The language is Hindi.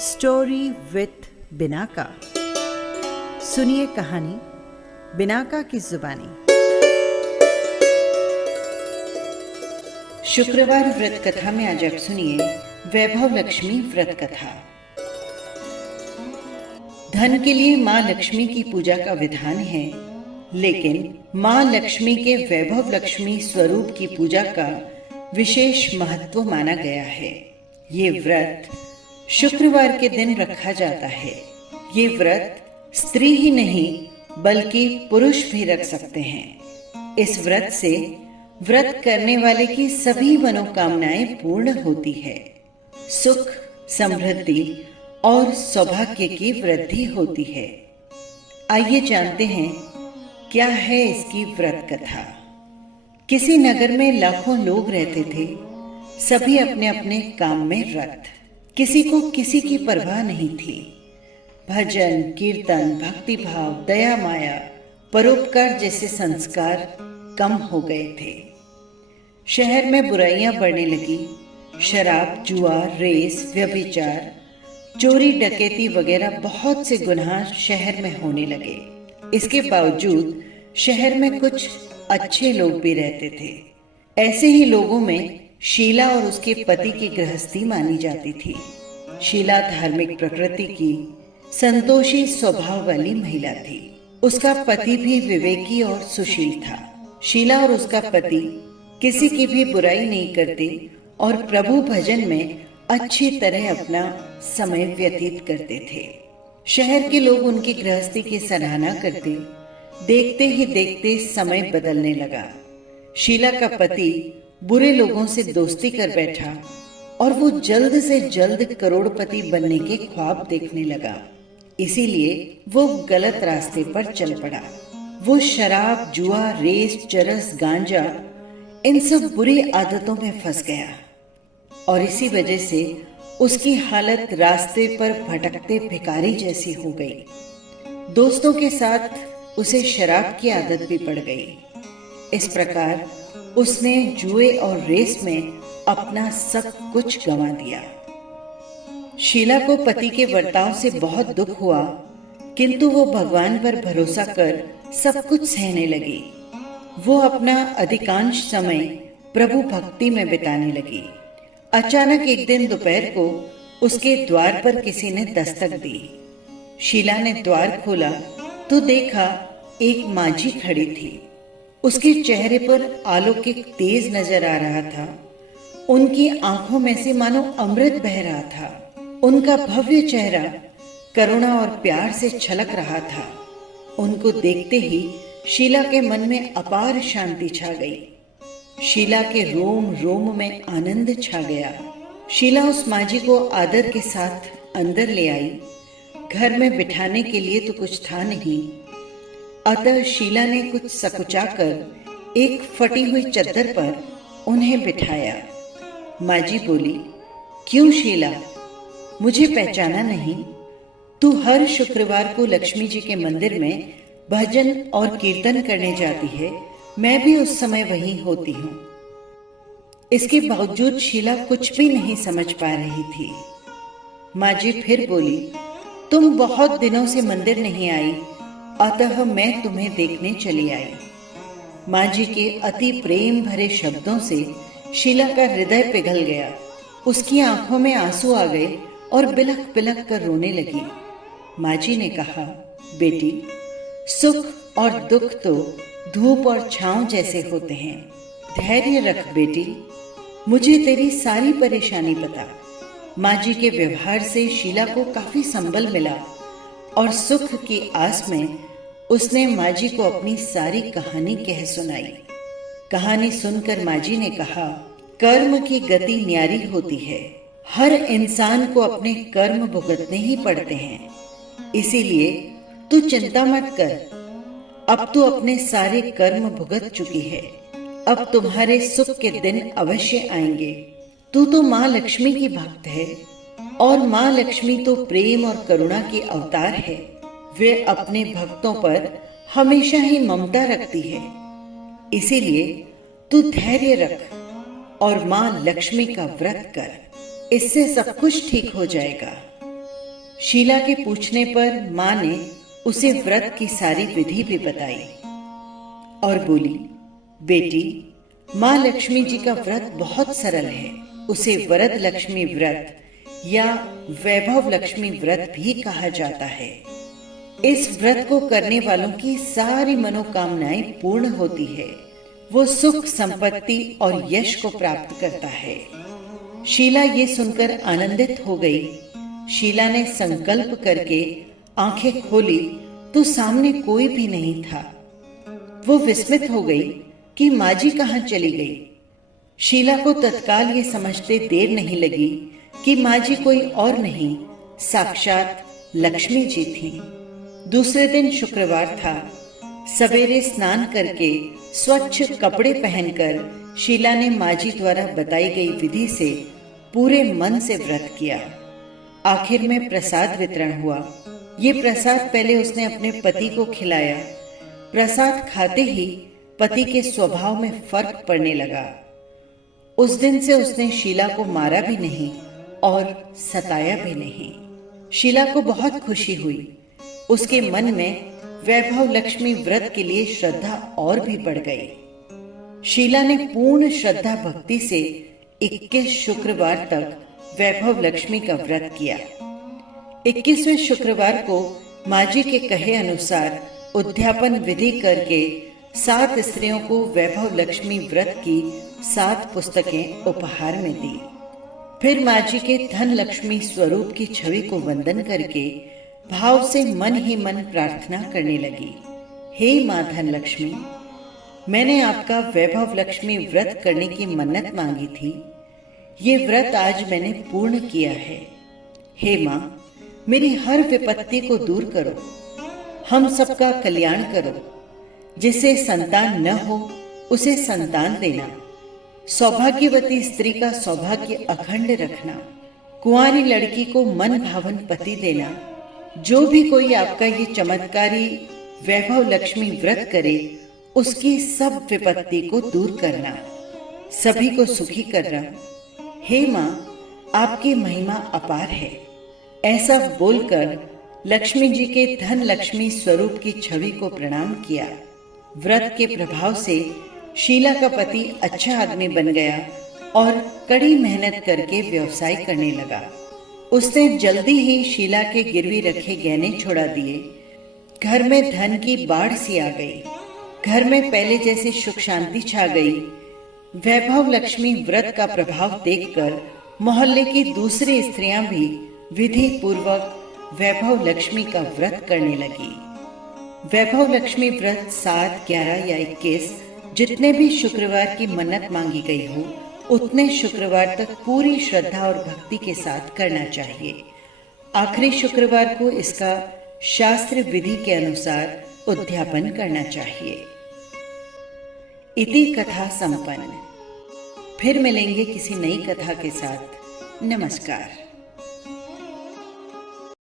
Story with Binaca. सुनिए कहानी बिनाका की जुबानी। शुक्रवार व्रत कथा में आज आप सुनिए वैभव लक्ष्मी व्रत कथा। धन के लिए माँ लक्ष्मी की पूजा का विधान है, लेकिन माँ लक्ष्मी के वैभव लक्ष्मी स्वरूप की पूजा का विशेष महत्व माना गया है। ये व्रत शुक्रवार के दिन रखा जाता है। ये व्रत स्त्री ही नहीं बल्कि पुरुष भी रख सकते हैं। इस व्रत से व्रत करने वाले की सभी मनोकामनाएं पूर्ण होती है। सुख, समृद्धि और सौभाग्य की वृद्धि होती है। आइए जानते हैं क्या है इसकी व्रत कथा। किसी नगर में लाखों लोग रहते थे, सभी अपने अपने काम में रत। किसी को किसी की परवाह नहीं थी। भजन, कीर्तन, भक्ति भाव, दया माया, परोपकार जैसे संस्कार कम हो गए थे। शहर में बुराइयां बढ़ने लगी। शराब, जुआ, रेस, व्यभिचार, चोरी, डकैती वगैरह बहुत से गुनाह शहर में होने लगे। इसके बावजूद शहर में कुछ अच्छे लोग भी रहते थे। ऐसे ही लोगों में शीला और उसके पति की गृहस्थी मानी जाती थी। शीला धार्मिक प्रकृति की, संतोषी स्वभाव वाली महिला थी। उसका पति भी विवेकी और सुशील था। शीला और उसका पति किसी की भी बुराई नहीं करते और प्रभु भजन में अच्छी तरह अपना समय व्यतीत करते थे। शहर के लोग उनकी गृहस्थी की सराहना करते। देखते ही देखते समय बदलने लगा। शीला का पति बुरे लोगों से दोस्ती कर बैठा और वो जल्द से जल्द करोड़पति बनने के ख्वाब देखने लगा। इसीलिए वो गलत रास्ते पर चल पड़ा। वो शराब, जुआ, रेस, चरस, गांजा, इन सब बुरी आदतों में फंस गया और इसी वजह से उसकी हालत रास्ते पर भटकते भिखारी जैसी हो गई। दोस्तों के साथ उसे शराब की आदत भी पड़ गई। इस प्रकार उसने जुए और रेस में अपना सब कुछ गंवा दिया। शीला को पति के बर्ताव से बहुत दुख हुआ, किंतु वो भगवान पर भरोसा कर सब कुछ सहने लगी। वो अपना अधिकांश समय प्रभु भक्ति में बिताने लगी। अचानक एक दिन दोपहर को उसके द्वार पर किसी ने दस्तक दी। शीला ने द्वार खोला तो देखा एक माझी खड़ी थी। उसके चेहरे पर अलौकिक तेज नजर आ रहा था। उनकी आंखों में से मानो अमृत बह रहा था। उनका भव्य चेहरा करुणा और प्यार से छलक रहा था। उनको देखते ही शीला के मन में अपार शांति छा गई। शीला के रोम रोम में आनंद छा गया। शीला उस माझी को आदर के साथ अंदर ले आई। घर में बिठाने के लिए तो कुछ था नहीं, अतः शीला ने कुछ सकुचाकर एक फटी हुई चद्दर पर उन्हें बिठाया। माजी बोली, क्यों शीला, मुझे पहचाना नहीं? तू हर शुक्रवार को लक्ष्मी जी के मंदिर में भजन और कीर्तन करने जाती है। मैं भी उस समय वहीं होती हूँ। इसके बावजूद शीला कुछ भी नहीं समझ पा रही थी। माजी फिर बोली, तुम बहुत दिनों से मंदिर नहीं आई, अतः मैं तुम्हें देखने चली आई। माँ जी के अति प्रेम भरे शब्दों से शीला का हृदय पिघल गया। उसकी आंखों में आंसू आ गए और बिलख बिलख कर रोने लगी। माँ जी ने कहा, बेटी, सुख और दुख तो धूप और छांव जैसे होते हैं। धैर्य रख बेटी, मुझे तेरी सारी परेशानी बता। माँ जी के व्यवहार से शीला को काफी संबल मिला और सुख की आस में उसने माजी को अपनी सारी कहानी कह सुनाई। कहानी सुनकर माजी ने कहा, कर्म की गति न्यारी होती है। हर इंसान को अपने कर्म भुगतने ही पड़ते हैं। इसीलिए तू चिंता मत कर। अब तू अपने सारे कर्म भुगत चुकी है। अब तुम्हारे सुख के दिन अवश्य आएंगे। तू तो माँ लक्ष्मी की भक्त है और माँ लक्ष्मी तो प्रेम और करुणा की अवतार है। वे अपने भक्तों पर हमेशा ही ममता रखती है। इसीलिए तू धैर्य रख और माँ लक्ष्मी का व्रत कर। इससे सब कुछ ठीक हो जाएगा। शीला के पूछने पर माँ ने उसे व्रत की सारी विधि भी बताई और बोली, बेटी, माँ लक्ष्मी जी का व्रत बहुत सरल है। उसे वरद लक्ष्मी व्रत या वैभव लक्ष्मी व्रत भी कहा जाता है। इस व्रत को करने वालों की सारी मनोकामनाएं पूर्ण होती है। वो सुख, संपत्ति और यश को प्राप्त करता है। शीला ये सुनकर आनंदित हो गई। शीला ने संकल्प करके आंखें खोली तो सामने कोई भी नहीं था। वो विस्मित हो गई कि माँ जी कहाँ चली गई। शीला को तत्काल ये समझते देर नहीं लगी कि माँ जी कोई और नहीं, साक्षात लक्ष्मी जी थी। दूसरे दिन शुक्रवार था। सवेरे स्नान करके स्वच्छ कपड़े पहनकर शीला ने माँ जी द्वारा बताई गई विधि से पूरे मन से व्रत किया। आखिर में प्रसाद वितरण हुआ। ये प्रसाद पहले उसने अपने पति को खिलाया। प्रसाद खाते ही पति के स्वभाव में फर्क पड़ने लगा। उस दिन से उसने शीला को मारा भी नहीं और सताया भी नहीं। शीला को बहुत खुशी हुई। उसके मन में वैभव लक्ष्मी व्रत के लिए श्रद्धा और भी बढ़ गई। शीला ने पूर्ण श्रद्धा भक्ति से 21 शुक्रवार तक वैभव लक्ष्मी का व्रत किया। 21वें शुक्रवार को माँ जी के कहे अनुसार उद्यापन विधि करके 7 स्त्रियों को वैभव लक्ष्मी व्रत की 7 पुस्तकें उपहार में दी। फिर माँ जी के धन लक्ष्मी स्वरूप की छवि को वंदन करके भाव से मन ही मन प्रार्थना करने लगी, हे माँ धन लक्ष्मी, मैंने आपका वैभव लक्ष्मी व्रत करने की मन्नत मांगी थी। ये व्रत आज मैंने पूर्ण किया है। हे माँ, मेरी हर विपत्ति को दूर करो, हम सबका कल्याण करो। जिसे संतान न हो उसे संतान देना, सौभाग्यवती स्त्री का सौभाग्य अखंड रखना, कुंवारी लड़की को मन भावन पति देना। जो भी कोई आपका ये चमत्कारी वैभव लक्ष्मी व्रत करे उसकी सब विपत्ति को दूर करना, सभी को सुखी करना। हे माँ, आपकी महिमा अपार है। ऐसा बोलकर लक्ष्मी जी के धन लक्ष्मी स्वरूप की छवि को प्रणाम किया। व्रत के प्रभाव से शीला का पति अच्छा आदमी बन गया और कड़ी मेहनत करके व्यवसाय करने लगा। उसने जल्दी ही शीला के गिरवी रखे गहने छुड़ा दिए। घर में धन की बाढ़ सी आ गई। घर में पहले जैसी सुख शांति छा गई। वैभव लक्ष्मी व्रत का प्रभाव देखकर मोहल्ले की दूसरी स्त्रियां भी विधि पूर्वक वैभव लक्ष्मी का व्रत करने लगी। वैभव लक्ष्मी व्रत 7, 11 या 21 जितने भी शुक्रवार की मन्नत मांगी गई हो उतने शुक्रवार तक पूरी श्रद्धा और भक्ति के साथ करना चाहिए। आखिरी शुक्रवार को इसका शास्त्र विधि के अनुसार उद्यापन करना चाहिए। इति कथा संपन्न। फिर मिलेंगे किसी नई कथा के साथ। नमस्कार।